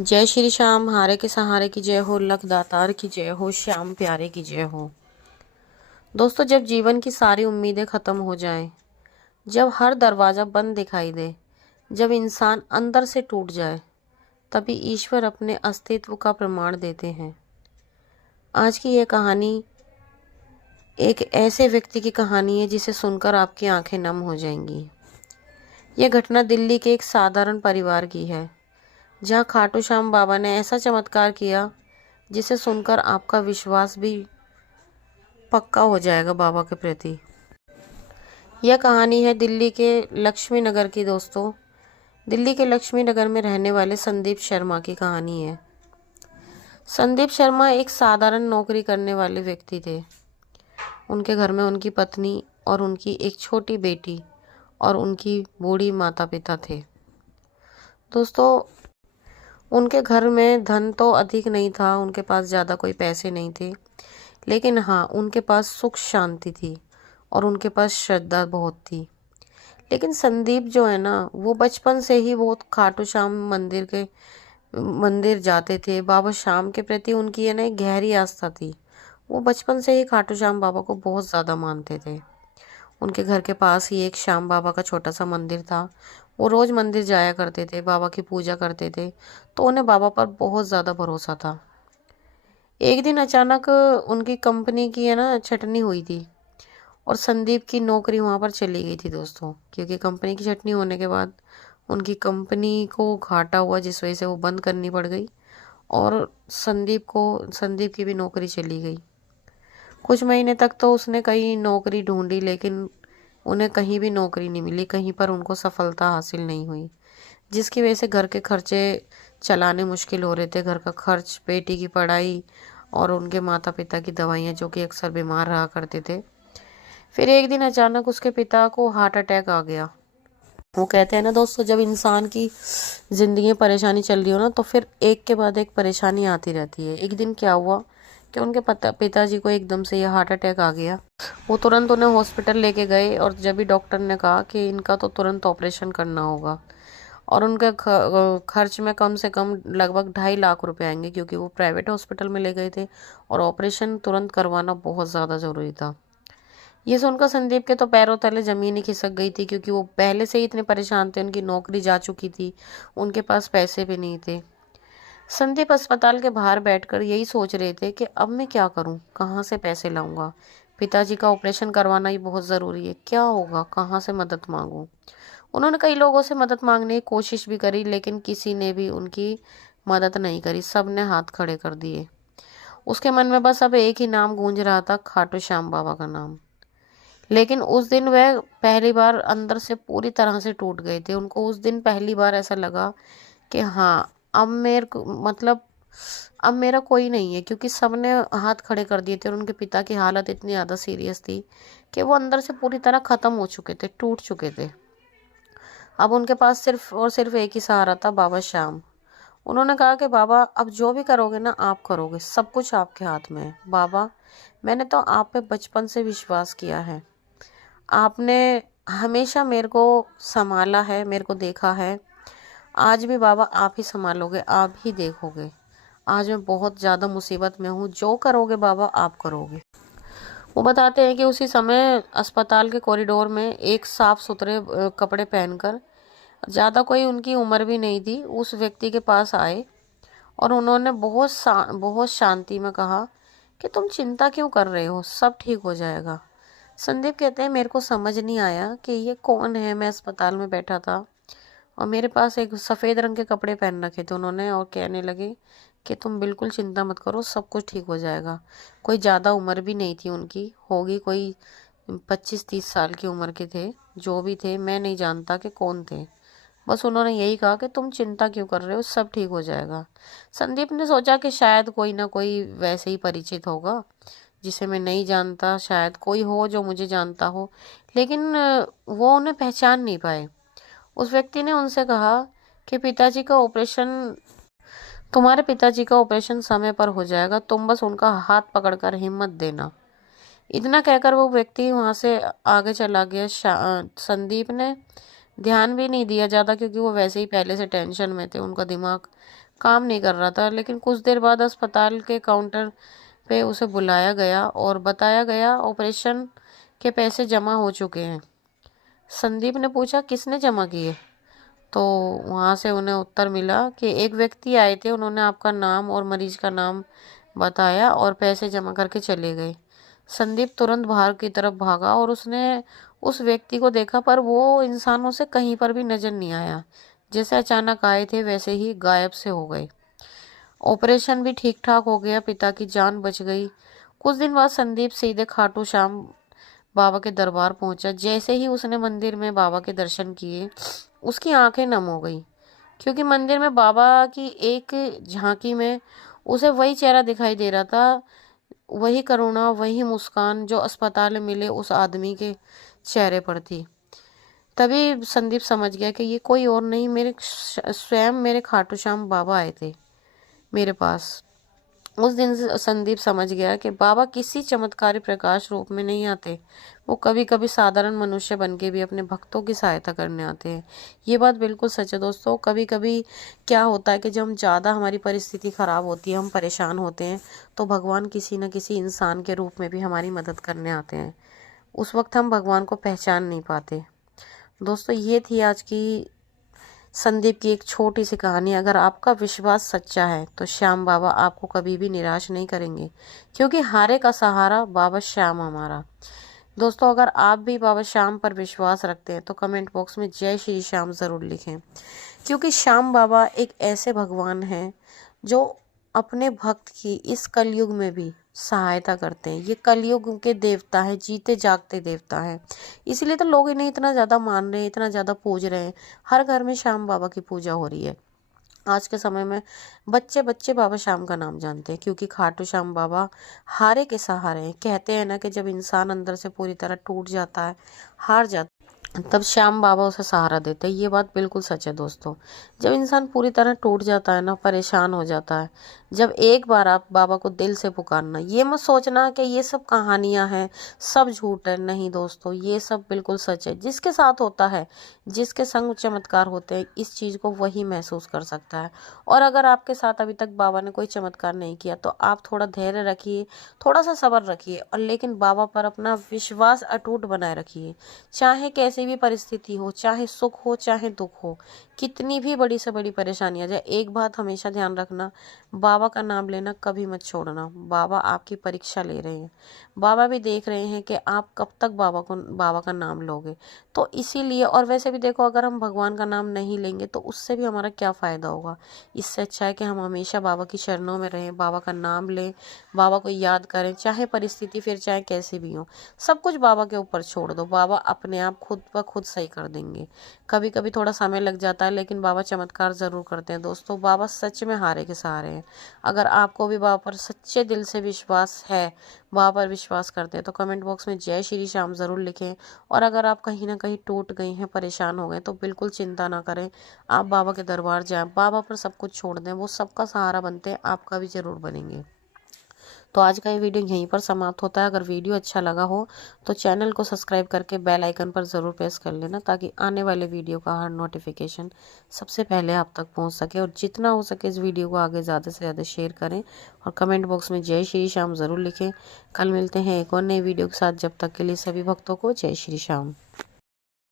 जय श्री श्याम, हारे के सहारे की जय हो, लख दातार की जय हो, श्याम प्यारे की जय हो। दोस्तों, जब जीवन की सारी उम्मीदें खत्म हो जाएं, जब हर दरवाजा बंद दिखाई दे, जब इंसान अंदर से टूट जाए, तभी ईश्वर अपने अस्तित्व का प्रमाण देते हैं। आज की ये कहानी एक ऐसे व्यक्ति की कहानी है जिसे सुनकर आपकी आंखें नम हो जाएंगी। यह घटना दिल्ली के एक साधारण परिवार की है, जहाँ खाटू श्याम बाबा ने ऐसा चमत्कार किया जिसे सुनकर आपका विश्वास भी पक्का हो जाएगा बाबा के प्रति। यह कहानी है दिल्ली के लक्ष्मी नगर की। दोस्तों, दिल्ली के लक्ष्मी नगर में रहने वाले संदीप शर्मा की कहानी है। संदीप शर्मा एक साधारण नौकरी करने वाले व्यक्ति थे। उनके घर में उनकी पत्नी और उनकी एक छोटी बेटी और उनकी बूढ़ी माता पिता थे। दोस्तों, उनके घर में धन तो अधिक नहीं था, उनके पास ज़्यादा कोई पैसे नहीं थे, लेकिन हाँ, उनके पास सुख शांति थी और उनके पास श्रद्धा बहुत थी। लेकिन संदीप जो है ना, वो बचपन से ही बहुत खाटू श्याम मंदिर जाते थे। बाबा श्याम के प्रति उनकी है ना एक गहरी आस्था थी। वो बचपन से ही खाटू श्याम बाबा को बहुत ज़्यादा मानते थे। उनके घर के पास ही एक श्याम बाबा का छोटा सा मंदिर था। वो रोज़ मंदिर जाया करते थे, बाबा की पूजा करते थे, तो उन्हें बाबा पर बहुत ज़्यादा भरोसा था। एक दिन अचानक उनकी कंपनी की है ना छटनी हुई थी और संदीप की नौकरी वहाँ पर चली गई थी। दोस्तों, क्योंकि कंपनी की छटनी होने के बाद उनकी कंपनी को घाटा हुआ, जिस वजह से वो बंद करनी पड़ गई और संदीप की भी नौकरी चली गई। कुछ महीने तक तो उसने कई नौकरी ढूंढी, लेकिन उन्हें कहीं भी नौकरी नहीं मिली, कहीं पर उनको सफलता हासिल नहीं हुई, जिसकी वजह से घर के खर्चे चलाने मुश्किल हो रहे थे। घर का खर्च, बेटी की पढ़ाई और उनके माता पिता की दवाइयाँ, जो कि अक्सर बीमार रहा करते थे। फिर एक दिन अचानक उसके पिता को हार्ट अटैक आ गया। वो कहते हैं ना दोस्तों, जब इंसान की ज़िंदगी में परेशानी चल रही हो ना, तो फिर एक के बाद एक परेशानी आती रहती है। एक दिन क्या हुआ कि उनके पिताजी को एकदम से यह हार्ट अटैक आ गया। वो तुरंत उन्हें हॉस्पिटल लेके गए और जब भी डॉक्टर ने कहा कि इनका तो तुरंत ऑपरेशन करना होगा और उनके खर्च में कम से कम लगभग 2.5 लाख रुपए आएंगे, क्योंकि वो प्राइवेट हॉस्पिटल में ले गए थे और ऑपरेशन तुरंत करवाना बहुत ज़्यादा ज़रूरी था। ये सुनकर संदीप के तो पैरों तले ज़मीन ही खिसक गई थी, क्योंकि वो पहले से ही इतने परेशान थे। उनकी नौकरी जा चुकी थी, उनके पास पैसे भी नहीं थे। संदीप अस्पताल के बाहर बैठकर यही सोच रहे थे कि अब मैं क्या करूं, कहाँ से पैसे लाऊंगा। पिताजी का ऑपरेशन करवाना ही बहुत ज़रूरी है, क्या होगा, कहाँ से मदद मांगूं। उन्होंने कई लोगों से मदद मांगने की कोशिश भी करी, लेकिन किसी ने भी उनकी मदद नहीं करी। सब ने हाथ खड़े कर दिए। उसके मन में बस अब एक ही नाम गूंज रहा था, खाटू श्याम बाबा का नाम। लेकिन उस दिन वह पहली बार अंदर से पूरी तरह से टूट गए थे। उनको उस दिन पहली बार ऐसा लगा कि हाँ, अब मेरे को मतलब अब मेरा कोई नहीं है, क्योंकि सबने हाथ खड़े कर दिए थे और उनके पिता की हालत इतनी ज़्यादा सीरियस थी कि वो अंदर से पूरी तरह ख़त्म हो चुके थे, टूट चुके थे। अब उनके पास सिर्फ और सिर्फ एक ही सहारा था, बाबा श्याम। उन्होंने कहा कि बाबा, अब जो भी करोगे ना आप करोगे, सब कुछ आपके हाथ में है। बाबा, मैंने तो आप पे बचपन से विश्वास किया है, आपने हमेशा मेरे को संभाला है, मेरे को देखा है। आज भी बाबा आप ही संभालोगे, आप ही देखोगे। आज मैं बहुत ज़्यादा मुसीबत में हूँ, जो करोगे बाबा आप करोगे। वो बताते हैं कि उसी समय अस्पताल के कॉरिडोर में एक साफ सुथरे कपड़े पहनकर, ज़्यादा कोई उनकी उम्र भी नहीं थी, उस व्यक्ति के पास आए और उन्होंने बहुत शांति में कहा कि तुम चिंता क्यों कर रहे हो, सब ठीक हो जाएगा। संदीप कहते हैं, मेरे को समझ नहीं आया कि ये कौन है। मैं अस्पताल में बैठा था और मेरे पास एक सफ़ेद रंग के कपड़े पहन रखे थे उन्होंने, और कहने लगे कि तुम बिल्कुल चिंता मत करो, सब कुछ ठीक हो जाएगा। कोई ज़्यादा उम्र भी नहीं थी उनकी, होगी कोई 25-30 साल की उम्र के थे। जो भी थे, मैं नहीं जानता कि कौन थे। बस उन्होंने यही कहा कि तुम चिंता क्यों कर रहे हो, सब ठीक हो जाएगा। संदीप ने सोचा कि शायद कोई ना कोई वैसे ही परिचित होगा जिसे मैं नहीं जानता, शायद कोई हो जो मुझे जानता हो, लेकिन वो उन्हें पहचान नहीं पाए। उस व्यक्ति ने उनसे कहा कि तुम्हारे पिताजी का ऑपरेशन समय पर हो जाएगा, तुम बस उनका हाथ पकड़कर हिम्मत देना। इतना कहकर वो व्यक्ति वहां से आगे चला गया। संदीप ने ध्यान भी नहीं दिया ज़्यादा, क्योंकि वो वैसे ही पहले से टेंशन में थे, उनका दिमाग काम नहीं कर रहा था। लेकिन कुछ देर बाद अस्पताल के काउंटर पे उसे बुलाया गया और बताया गया ऑपरेशन के पैसे जमा हो चुके हैं। संदीप ने पूछा, किसने जमा किए? तो वहाँ से उन्हें उत्तर मिला कि एक व्यक्ति आए थे, उन्होंने आपका नाम और मरीज का नाम बताया और पैसे जमा करके चले गए। संदीप तुरंत बाहर की तरफ भागा और उसने उस व्यक्ति को देखा, पर वो इंसान उसे कहीं पर भी नजर नहीं आया। जैसे अचानक आए थे वैसे ही गायब से हो गए। ऑपरेशन भी ठीक ठाक हो गया, पिता की जान बच गई। कुछ दिन बाद संदीप सीधे खाटू श्याम बाबा के दरबार पहुंचा। जैसे ही उसने मंदिर में बाबा के दर्शन किए, उसकी आंखें नम हो गई, क्योंकि मंदिर में बाबा की एक झांकी में उसे वही चेहरा दिखाई दे रहा था, वही करुणा, वही मुस्कान जो अस्पताल में मिले उस आदमी के चेहरे पर थी। तभी संदीप समझ गया कि ये कोई और नहीं, मेरे स्वयं मेरे खाटू श्याम बाबा आए थे मेरे पास। उस दिन से संदीप समझ गया कि बाबा किसी चमत्कारी प्रकाश रूप में नहीं आते, वो कभी कभी साधारण मनुष्य बन के भी अपने भक्तों की सहायता करने आते हैं। ये बात बिल्कुल सच है दोस्तों। कभी कभी क्या होता है कि जब हम ज़्यादा हमारी परिस्थिति खराब होती है, हम परेशान होते हैं, तो भगवान किसी न किसी इंसान के रूप में भी हमारी मदद करने आते हैं। उस वक्त हम भगवान को पहचान नहीं पाते। दोस्तों, ये थी आज की संदीप की एक छोटी सी कहानी। अगर आपका विश्वास सच्चा है तो श्याम बाबा आपको कभी भी निराश नहीं करेंगे, क्योंकि हारे का सहारा बाबा श्याम हमारा। दोस्तों, अगर आप भी बाबा श्याम पर विश्वास रखते हैं तो कमेंट बॉक्स में जय श्री श्याम ज़रूर लिखें, क्योंकि श्याम बाबा एक ऐसे भगवान हैं जो अपने भक्त की इस कलयुग में भी सहायता करते हैं। ये कलयुग के देवता हैं, जीते जागते देवता हैं। इसलिए तो लोग इन्हें इतना ज़्यादा मान रहे हैं, इतना ज़्यादा पूज रहे हैं। हर घर में श्याम बाबा की पूजा हो रही है। आज के समय में बच्चे बच्चे बाबा श्याम का नाम जानते हैं, क्योंकि खाटू श्याम बाबा हारे के सहारे हैं। कहते हैं ना कि जब इंसान अंदर से पूरी तरह टूट जाता है, हार जाता है, तब श्याम बाबा उसे सहारा देते हैं। ये बात बिल्कुल सच है दोस्तों। जब इंसान पूरी तरह टूट जाता है ना, परेशान हो जाता है, जब एक बार आप बाबा को दिल से पुकारना, ये मत सोचना कि ये सब कहानियां हैं, सब झूठ है। नहीं दोस्तों, ये सब बिल्कुल सच है। जिसके साथ होता है, जिसके संग चमत्कार होते हैं, इस चीज़ को वही महसूस कर सकता है। और अगर आपके साथ अभी तक बाबा ने कोई चमत्कार नहीं किया तो आप थोड़ा धैर्य रखिए, थोड़ा सा सब्र रखिए, और लेकिन बाबा पर अपना विश्वास अटूट बनाए रखिए। चाहे कैसी भी परिस्थिति हो, चाहे सुख हो चाहे दुख हो, कितनी भी बड़ी से बड़ी परेशानी आ जाए, एक बात हमेशा ध्यान रखना, बाबा का नाम लेना कभी मत छोड़ना। बाबा आपकी परीक्षा ले रहे हैं। बाबा भी देख रहे हैं कि आप कब तक बाबा का नाम लोगे। तो इसीलिए, और वैसे भी देखो, अगर हम भगवान का नाम नहीं लेंगे तो उससे भी हमारा क्या फ़ायदा होगा। इससे अच्छा है कि हम हमेशा बाबा की शरणों में रहें, बाबा का नाम लें, बाबा को याद करें, चाहे परिस्थिति फिर चाहे कैसी भी हो, सब कुछ बाबा के ऊपर छोड़ दो। बाबा अपने आप खुद ब खुद सही कर देंगे। कभी कभी थोड़ा समय लग जाता है, लेकिन बाबा चमत्कार ज़रूर करते हैं दोस्तों। बाबा सच में हारे के सहारे हैं। अगर आपको भी बाबा पर सच्चे दिल से विश्वास है, बाबा पर विश्वास करते हैं, तो कमेंट बॉक्स में जय श्री श्याम ज़रूर लिखें। और अगर आप कहीं ना कहीं टूट गई हैं, परेशान हो गए, तो बिल्कुल चिंता ना करें, आप बाबा के दरबार जाएं, बाबा पर सब कुछ छोड़ दें। वो सबका सहारा बनते हैं, आपका भी ज़रूर बनेंगे। तो आज का ये वीडियो यहीं पर समाप्त होता है। अगर वीडियो अच्छा लगा हो तो चैनल को सब्सक्राइब करके बेल आइकन पर ज़रूर प्रेस कर लेना, ताकि आने वाले वीडियो का हर नोटिफिकेशन सबसे पहले आप तक पहुंच सके। और जितना हो सके इस वीडियो को आगे ज़्यादा से ज़्यादा शेयर करें, और कमेंट बॉक्स में जय श्री श्याम ज़रूर लिखें। कल मिलते हैं एक और नई वीडियो के साथ। जब तक के लिए सभी भक्तों को जय श्री श्याम।